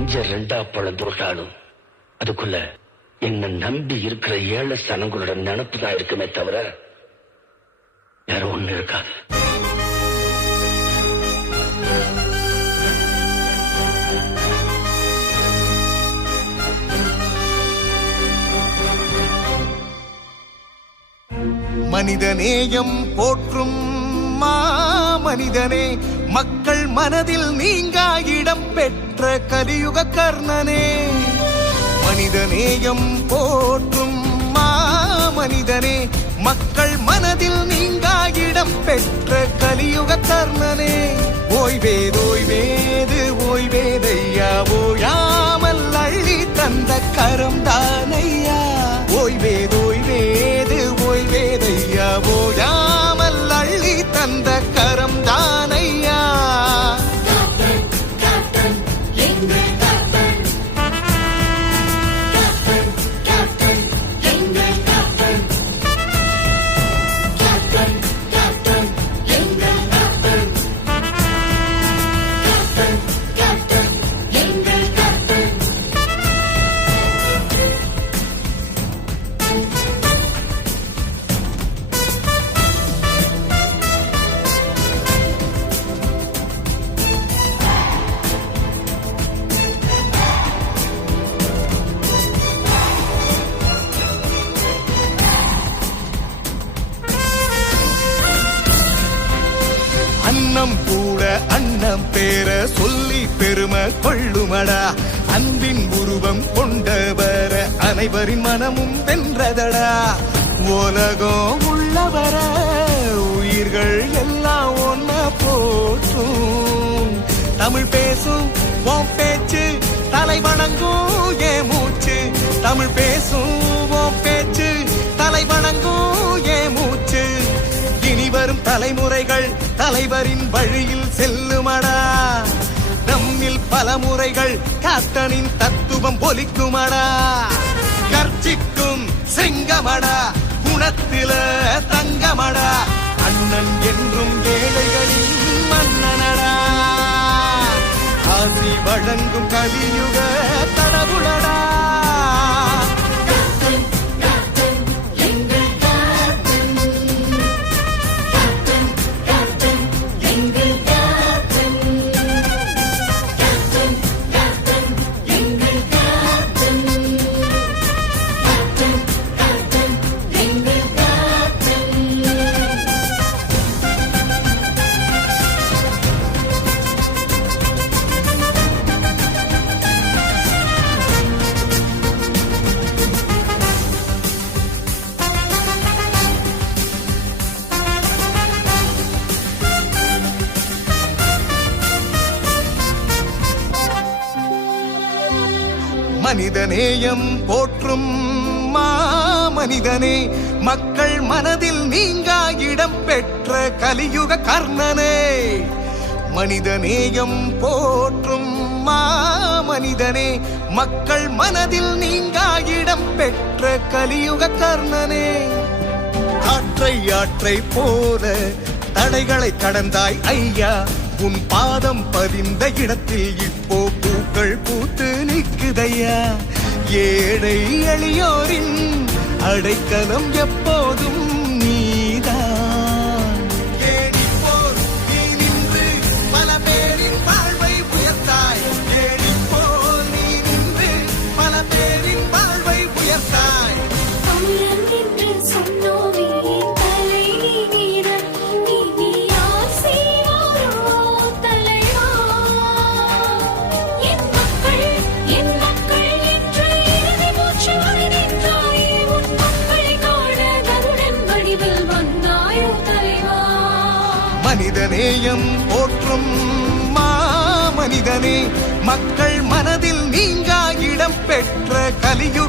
ராஜ ரெண்டா பழந்துருட்டாலும் அதுக்குள்ள என்ன நம்பி இருக்கிற ஏழை சனங்களோட நினப்பு தான் இருக்குமே தவிர வேற ஒண்ணு இருக்காது. மனிதநேயம் போற்றும் மா மனிதனே மக்கள் மனதில் நீங்கா இடம் பெற்ற கலியுக கர்ணனே. மனிதநேயம் போற்றும் மாமனிதனே. மக்கள் மனதில் நீங்கா இடம் பெற்ற கலியுக கர்ணனே. ஓய்வேதோ அன்னம் கூட அன்னம் பேர சொல்லி பெருமை கொள்ளுமடா. அன்பின் உருவம் கொண்டவர அனைவரின் மனமும் வென்றதடா. உலகம் உள்ளவர உயிர்கள் எல்லாம் ஒன்ன போற்றும். தமிழ் பேசும் ஓம் பேச்சு தலை வணங்கும் ஏ மூச்சு? தமிழ் பேசும் ஓம் பேச்சு தலை வணங்கும் தலைவரின் வழியில் செல்லுமடா. நம்மில் பல முறைகள் கேப்டனின் தத்துவம் பொலிக்குமடா. கர்ஜிக்கும் செங்கமடா குணத்தில தங்கமடா. அண்ணன் என்றும் ஏழைகளின் மன்னனடா. ஆசி வழங்கும் கலியுக மனிதநேயம் போற்றும் மாமனிதனே மக்கள் மனதில் நீங்கா இடம் பெற்ற கலியுக கர்ணனே. மனிதநேயம் போற்றும் மாமனிதனே மக்கள் மனதில் நீங்கா இடம் பெற்ற கலியுக கர்ணனே. ஆற்றை ஆற்றை போல தடைகளை கடந்தாய் ஐயா உன் பாதம் பதிந்த இடத்தில் இப்போ பூக்கள் பூத்து நிற்குதையா? ஏழை எளியோரின் அடைக்கலம் எப்போதும் மனிதநேயம் போற்றும் மாமனிதனே. மக்கள் மனதில் நீங்கா இடம் பெற்ற கலியுக